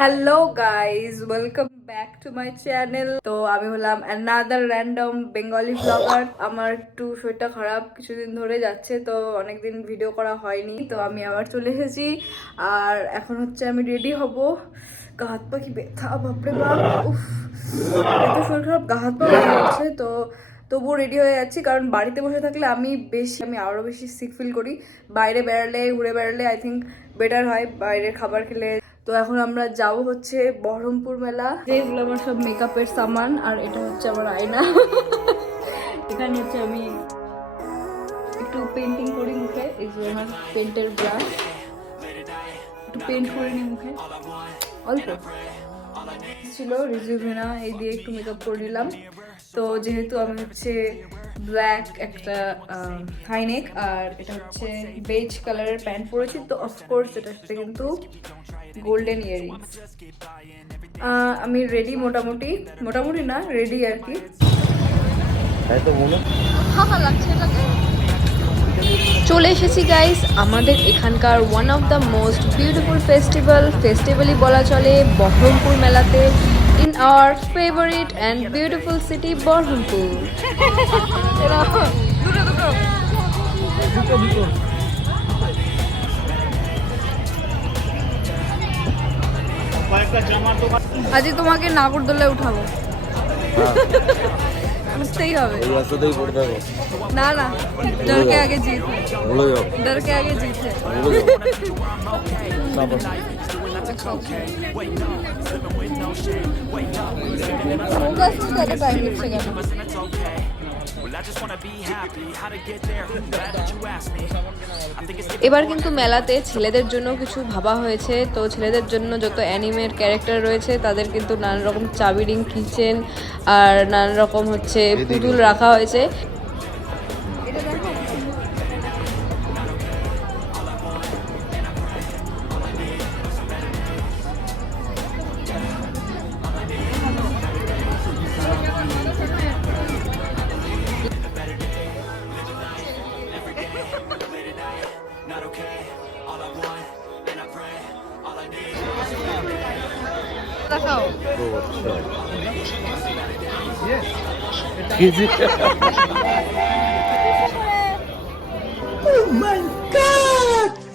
Hello guys, welcome back to my channel. তো আমি হলাম অ্যানাদার র্যান্ডম বেঙ্গলি ব্লগার। আমার একটু শরীরটা খারাপ কিছুদিন ধরে যাচ্ছে, তো অনেকদিন ভিডিও করা হয়নি, তো আমি আবার চলে এসেছি। আর এখন হচ্ছে আমি রেডি হব। গা হাত পা কি ব্যথা, বাপরে বাপ, উফ, এত শরীর খারাপ, গা হাত পা ব্যথা হচ্ছে। তো তবুও রেডি হয়ে যাচ্ছি, কারণ বাড়িতে বসে থাকলে আমি আরো বেশি সিক ফিল করি। বাইরে বেড়ালে, ঘুরে বেড়ালে আই থিঙ্ক বেটার হয় বাইরের খাবার খেলে। তো এখন আমরা যাব হচ্ছে বহরমপুর মেলা। যেগুলো আমার সব মেকআপের সামান, আর এটা হচ্ছে আমার আয়না। এখানে হচ্ছে আমি একটু পেন্টিং করি মুখে, এই যে আমার পেন্টের ব্রাশ, একটু পেন্ট করে নিই মুখে অল্প ছিল রিজুভেনা, এই দিয়ে একটু মেকআপ করে নিলাম। তো যেহেতু আমি হচ্ছে ব্ল্যাক একটা হাইনেক আর এটা হচ্ছে বেজ কালারের প্যান্ট পরেছি, তো অফকোর্স এটার সাথে কিন্তু গোল্ডেন ইয়ারিংস। আমি রেডি, মোটামুটি মোটামুটি না রেডি আর কি। চলে এসেছি গাইস আমাদের এখানকার one of the most beautiful ফেস্টিভ্যালই বলা চলে, বহরমপুর মেলাতে, in our favourite and beautiful city Baharampur. আজ তোমাকে নাগরদোলায় উঠাবো, বুঝতেই হবে। না না, डर के आगे जीत है, डर के आगे जीत है। এবার কিন্তু মেলাতে ছেলেদের জন্য কিছু ভাবা হয়েছে। তো ছেলেদের জন্য যত অ্যানিমের ক্যারেক্টার রয়েছে তাদের কিন্তু নানা রকম চাবি রিং, কিচেন আর নানা রকম হচ্ছে পুতুল রাখা হয়েছে।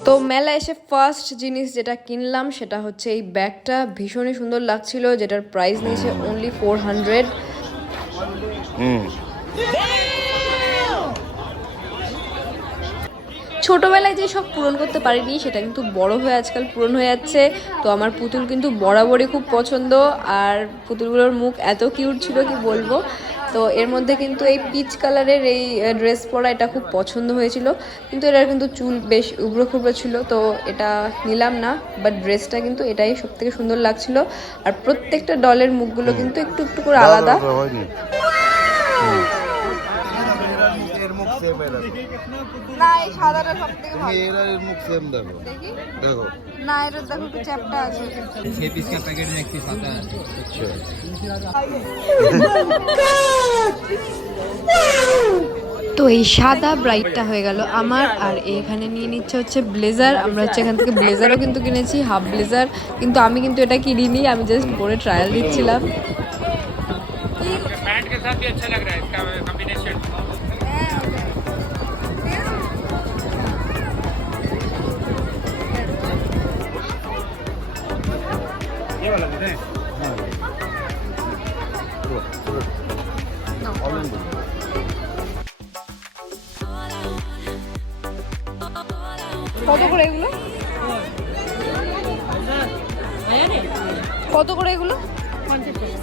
তো মেলা এসে ফার্স্ট জিনিস যেটা কিনলাম সেটা হচ্ছে এই ব্যাগটা। ভীষণই সুন্দর লাগছিল, যেটার প্রাইস নিয়েছে অনলি 400। ছোটবেলায় যে সব পূরণ করতে পারিনি সেটা কিন্তু বড় হয়ে আজকাল পূরণ হয়ে যাচ্ছে। তো আমার পুতুল কিন্তু বরাবরই খুব পছন্দ, আর পুতুলগুলোর মুখ এত কিউট ছিল কি বলবো। তো এর মধ্যে কিন্তু এই পিচ কালারের এই ড্রেস পরা এটা খুব পছন্দ হয়েছিল, কিন্তু এটার কিন্তু চুল বেশ উবড়ো খুবড়ো ছিল, তো এটা নিলাম না। বাট ড্রেসটা কিন্তু এটাই সব থেকে সুন্দর লাগছিল, আর প্রত্যেকটা ডলের মুখগুলো কিন্তু একটু একটু করে আলাদা। না, এই সাদাটা সবথেকে ভালো। এর মুখ সেম দেখো, দেখো না, এর দেখো একটু চ্যাপটা আছে। সেই পিস কা প্যাকেট में एक पीस आता है। अच्छा, তো এই সাদা ব্রাইটটা হয়ে গেল আমার। আর এখানে নিয়ে নিচ্ছে হচ্ছে ব্লেজার। আমরা হচ্ছে এখান থেকে ব্লেজারও কিন্তু কিনেছি, হাফ ব্লেজার, কিন্তু আমি কিন্তু এটা কিনিনি, আমি জাস্ট পরে ট্রায়াল দিচ্ছিলাম। প্যান্ট के साथ भी अच्छा लग रहा है इसका कॉम्बिनेशन। ये वाला है কত করে এগুলো? কত করে এগুলো? 50 টাকা।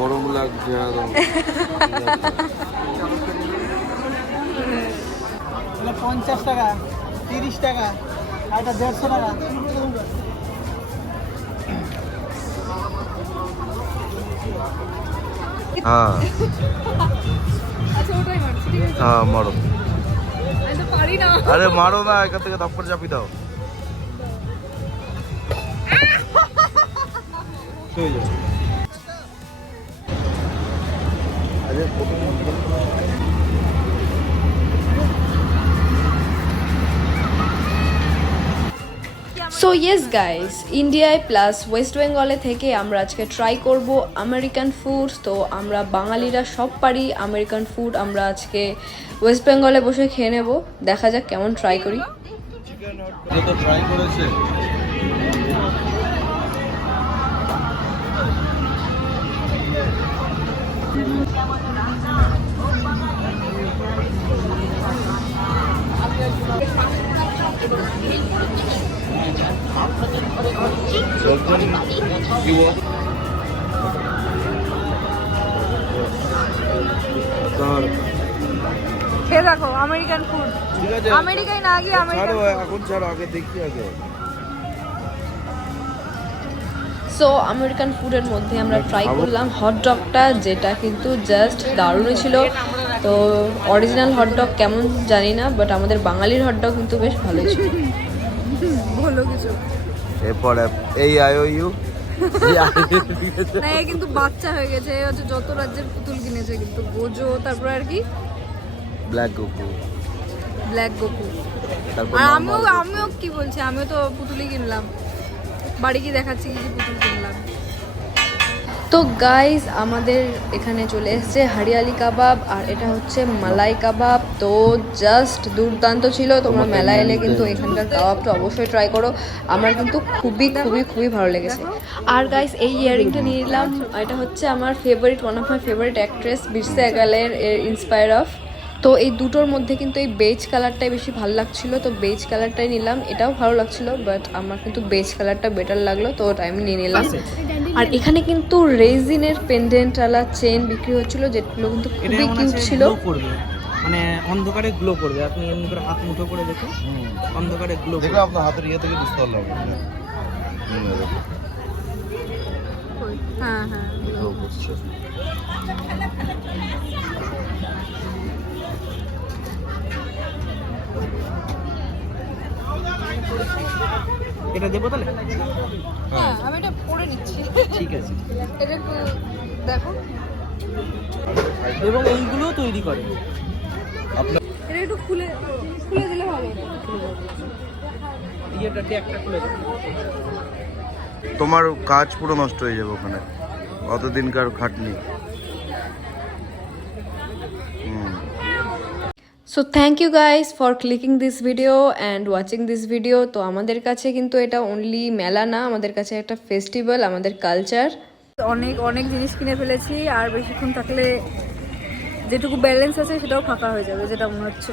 গরম লাগছে একদম। 50 টাকা, 30 টাকা, এটা 150 টাকা। হ্যাঁ আচ্ছা, ওটাই মারছি। হ্যাঁ মারো। আমি তো পারি না। আরে মারো না, এখান থেকে ধপ করে চাপি দাও। ঠিক আছে। সো ইয়েস গাইস, ইন্ডিয়ায় প্লাস ওয়েস্ট বেঙ্গলে থেকে আমরা আজকে ট্রাই করব আমেরিকান ফুড। তো আমরা বাঙালিরা সব পারি আমেরিকান ফুড। আমরা আজকে ওয়েস্ট বেঙ্গলে বসে খেয়ে নেব, দেখা যাক কেমন ট্রাই করি। তো ট্রাই করেছে খেয়ে দেখো আমেরিকান ফুড। ঠিক আছে, আমেরিকায় না গিয়ে ছাড়ো এখন, ছাড়ো আগে দেখি আগে। সো আমেরিকান ফুডের মধ্যে আমরা ট্রাই করলাম হট ডগটা, যেটা কিন্তু জাস্ট দারুণই ছিল। তো অরিজিনাল হট ডগ কেমন জানি না, বাট আমাদের বাঙালির হট ডগ কিন্তু বেশ ভালোই ছিল। ভালো কিছু এরপর এই আইওইউ না, এ কিন্তু বাচ্চা হয়ে গেছে। এ হচ্ছে যত রাজ্যের পুতুল কিনেছে, কিন্তু গোজো, তারপর আর কি ব্ল্যাক গোকু, ব্ল্যাক গোকু। তারপর আর আমিও কি বলছি, আমিও তো পুতুলই কিনলাম। বাড়ি গিয়ে দেখাচ্ছি কি কি পুতুল কিনলাম। তো গাইস, আমাদের এখানে চলে এসেছে হরিয়ালি কাবাব, আর এটা হচ্ছে মালাই কাবাব। তো জাস্ট দুর্দান্ত ছিল। তোমরা মেলা এলে কিন্তু এখানকার কাবাবটা অবশ্যই ট্রাই করো। আমার কিন্তু খুবই খুবই খুবই ভালো লেগেছে। আর গাইস, এই ইয়াররিংটা নিয়ে নিলাম। এটা হচ্ছে আমার favourite, one of my favourite actress বিরসা এগালের ইন্সপায়ার অফ। তো এই দুটোর মধ্যে কিন্তু এই বেজ কালারটাই বেশি ভালো লাগছিল, তো বেজ কালারটাই নিলাম। এটাও ভালো লাগছিল, বাট আমার কিন্তু বেজ কালারটা বেটার লাগলো, তো ওটা আমি নিয়ে নিলাম। আর এখানে কিন্তু রেজিনের পেন্ডেন্টওয়ালা চেন বিক্রি হচ্ছিল, যেগুলো কিন্তু খুবই কিউট ছিল। মানে অন্ধকারে গ্লো করবে, আপনি এমনি করে হাত মুঠো করে দেখুন, অন্ধকারে গ্লো দেখো আপনার হাতের ইয়ে থেকে বুঝতে পারলাম। হ্যাঁ হ্যাঁ, এটা দেবো তাহলে? হ্যাঁ আমি এটা পরে নিচ্ছি। ঠিক আছে, এটা একটু দেখো। এবং এইগুলো তৈরি করে। এটা একটু খুলে খুলে দিলে ভালো হতো। ইয়েটা ট্যাগটা খুলে দেবো। তোমার কাজ পুরো নষ্ট হয়ে যাবে ওখানে, অতদিনকার খাটনি। So thank you guys for clicking this video and watching this video. তো আমাদের কাছে কিন্তু এটা অনলি মেলা না, আমাদের কাছে একটা ফেস্টিভ্যাল, আমাদের কালচার। অনেক অনেক জিনিস কিনে ফেলেছি, আর বেশিক্ষণ থাকলে যেটুকু ব্যালেন্স আছে সেটাও ফাঁকা হয়ে যাবে, যেটা মনে হচ্ছে।